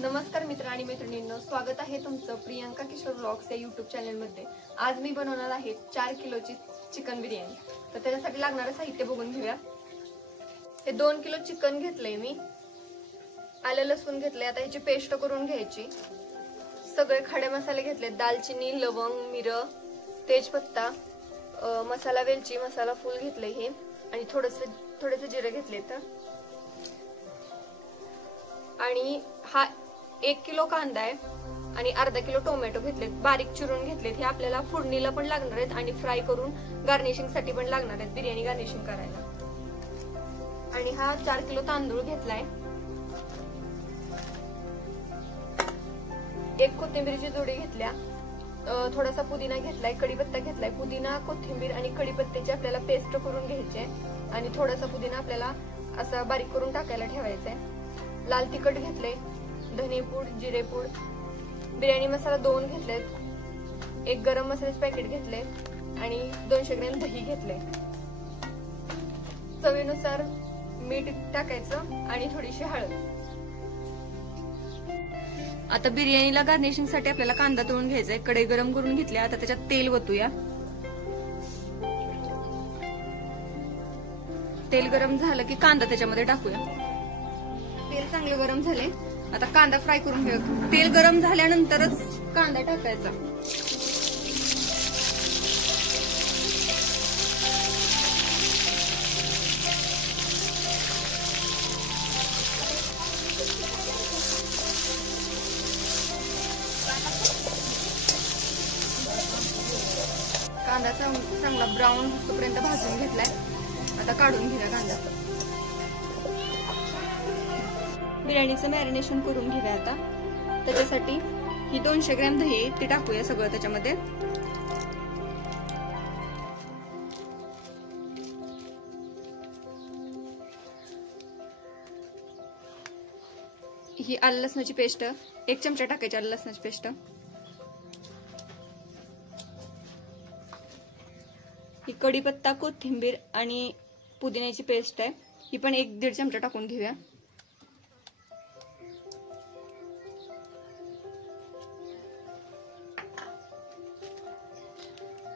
नमस्कार मित्र आणि मैत्रिणींनो, स्वागत आहे तुमचं प्रियंका किशोर व्लॉग्स या यूट्यूब चॅनल मध्ये। आज मी बनवणार आहे 4 किलोची चिकन बिर्याणी। तर त्याच्यासाठी लागणारे साहित्य बघून घेऊया। हे 2 किलो चिकन घेतलंय मी, आलं लसूण घेतलंय। आता ह्याची पेस्ट करून घ्यायची। सगळे खडे मसाले घेतले, दालचिनी, लवंग, मिरं, तेजपत्ता, मसाला वेलची, मसाला फूल घेतले हे, आणि थोडेसे जिरे घेतले। तर आणि हा 1 किलो कांदा आहे आणि अर्धा किलो टोमॅटो घेतलेत, बारीक चिरून घेतलेत। हे आपल्याला फोडणीला पण लागणार आहेत आणि फ्राय करून गार्निशिंग साठी पण लागणार आहेत, बिर्याणी गार्निशिंग करायला। आणि हा 4 किलो तांदूळ घेतलाय। एक कोथिंबीरची जोडी घेतल्या, थोडासा पुदिना घेतलाय, कढीपत्ता घेतलाय। पुदिना, कोथिंबीर आणि कढीपत्त्याची आपल्याला पेस्ट करून घ्यायची आहे आणि थोडासा पुदिना आपल्याला असा बारीक करून टाकायला ठेवायचा आहे। लाल तिखट घेतले, धनेपूड, जिरेपूड, बिर्याणी मसाला 2 घेतलेत, एक गरम मसाल्याचे पॅकेट घेतले आणि 200 ग्रॅम दही घेतले। चवीनुसार मीठ टाकायचं आणि थोडीशी हळद। आता बिर्याणीला गार्निशिंग साठी आपल्याला कांदा तळून घ्यायचा आहे। कढई गरम करून घेतली, आता त्याच्यात तेल ओतूया। तेल गरम झालं की कांदा त्याच्यामध्ये टाकूया। तेल चांगले गरम झाले, आता कांदा फ्राय करून घेऊ। तेल गरम झाल्यानंतरच कांदा टाकायचा। कांदा चांगला ब्राऊन होईपर्यंत भाजून घेतलाय, आता काढून घेऊया कांदा। बिर्याणीचं मॅरिनेशन करून घेऊया। आता त्याच्यासाठी ही 200 ग्रॅम दही आहे, ती टाकूया सगळं त्याच्यामध्ये। ही आलं लसणाची पेस्ट 1 चमचा टाकायची, आलं लसणाची पेस्ट। ही कढीपत्ता, कोथिंबीर आणि पुदिन्याची पेस्ट आहे, ही पण 1-1.5 चमचा टाकून घेऊया।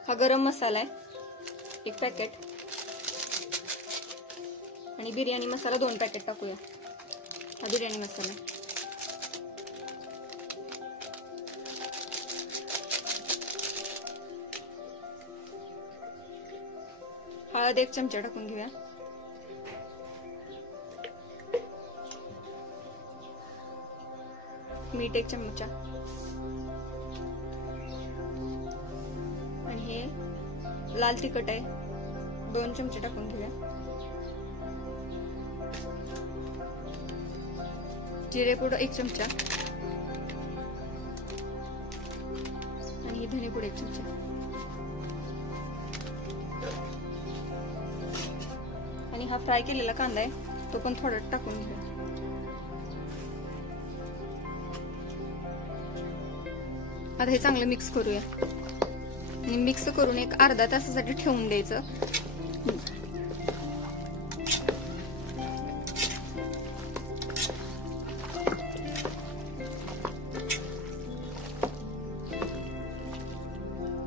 हा गरम मसाला आहे 1 पॅकेट आणि बिर्याणी मसाला 2 पॅकेट टाकूया। हा बिर्याणी मसाला, हळद 1 चमचा टाकून घेऊया। मीठ 1 चमचा आणि हे लाल तिखट आहे 2 चमचे टाकून घेऊया। जिरेपूड 1 चमचा आणि धनेपूड 1 चमचा आणि हा फ्राय केलेला कांदा आहे तो पण थोडा टाकून घेऊया। आता हे चांगलं मिक्स करूया आणि मिक्स करून एक अर्धा तासासाठी ठेवून द्यायचं।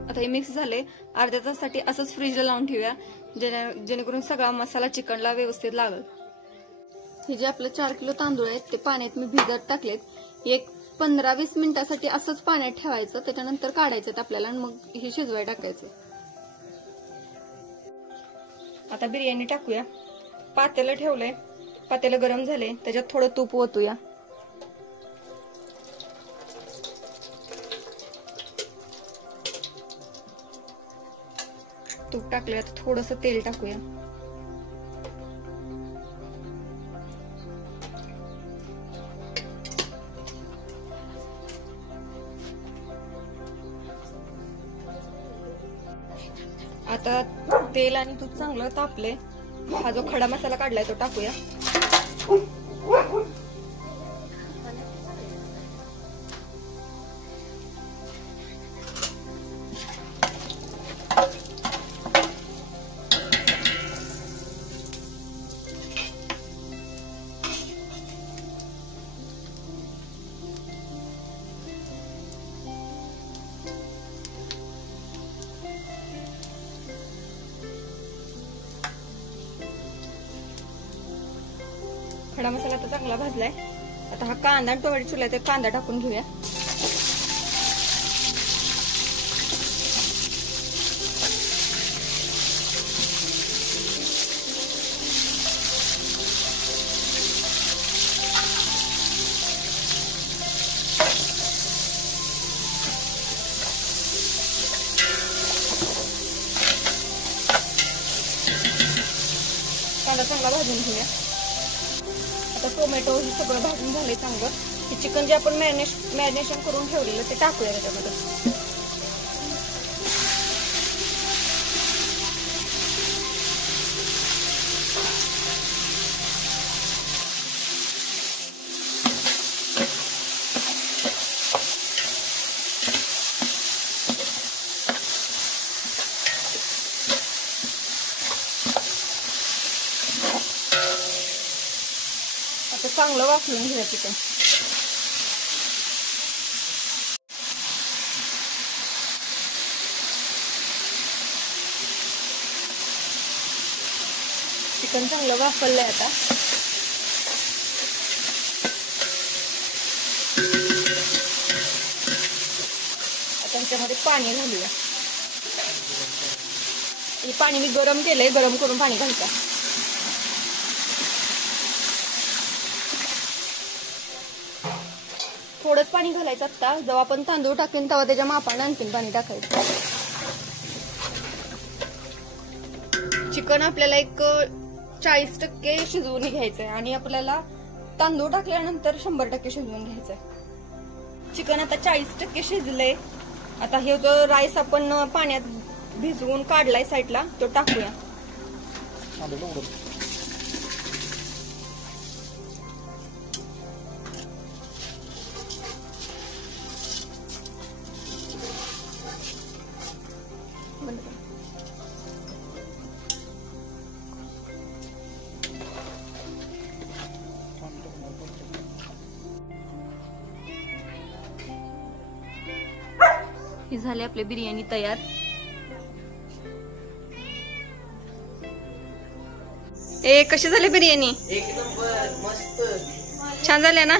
आता हे मिक्स झाले, अर्ध्या तासासाठी असंच फ्रीजला लावून ठेवूया, जेणेकरून सगळा मसाला चिकनला व्यवस्थित लागेल। हे जे आपलं 4 किलो तांदूळ आहेत ते पाण्यात मी भिजत टाकलेत। एक 15-20 मिनिटासाठी असंच पाण्यात ठेवायचं, त्याच्यानंतर काढायचं आपल्याला आणि मग हे शिजवाय टाकायचं। आता बिर्याणी टाकूया। पातेलं ठेवलंय, पातेलं गरम झाले, त्याच्यात थोडं तूप ओतूया। तूप टाकले, आता थोडंसं तेल टाकूया। आता तेल आणि तूप चांगलं तापले, हा जो खडा मसाला काढलाय तो टाकूया। खडा मसाला आता चांगला भाजलाय. आता हा कांदा आणि टोमॅटो चिरलाय तर कांदा टाकून घेऊया. कांदा चांगला भाजून घेऊया. आता टोमॅटो हे सगळं भाजून झालंय चांगलं. हे चिकन जे आपण मॅरिनेशन करून ठेवलेलं ते टाकूया त्याच्यामध्ये. आता चांगलं वाफलून घेऊया चिकन. चिकन चांगलं वाफललंय आता. आता त्याच्यामध्ये पाणी घालूया. हे पाणी मी गरम केलंय, गरम करून पाणी घालता. थोडंच पाणी घालायचं. आता जेव्हा आपण तांदूळ टाकेन तेव्हा त्याच्या मापाने आणखीन पाणी टाकायचं. चिकन आपल्याला एक 40% शिजवून घ्यायचंय आणि आपल्याला तांदूळ टाकल्यानंतर 100% शिजवून घ्यायचंय. चिकन आता 40% शिजलंय. आता हे जो राईस आपण पाण्यात भिजवून काढलाय साईडला तो टाकूया. ही झाली आपली बिर्याणी तयार. कशी झाली बिर्याणी? एक नंबर, मस्त, छान झाल्या ना.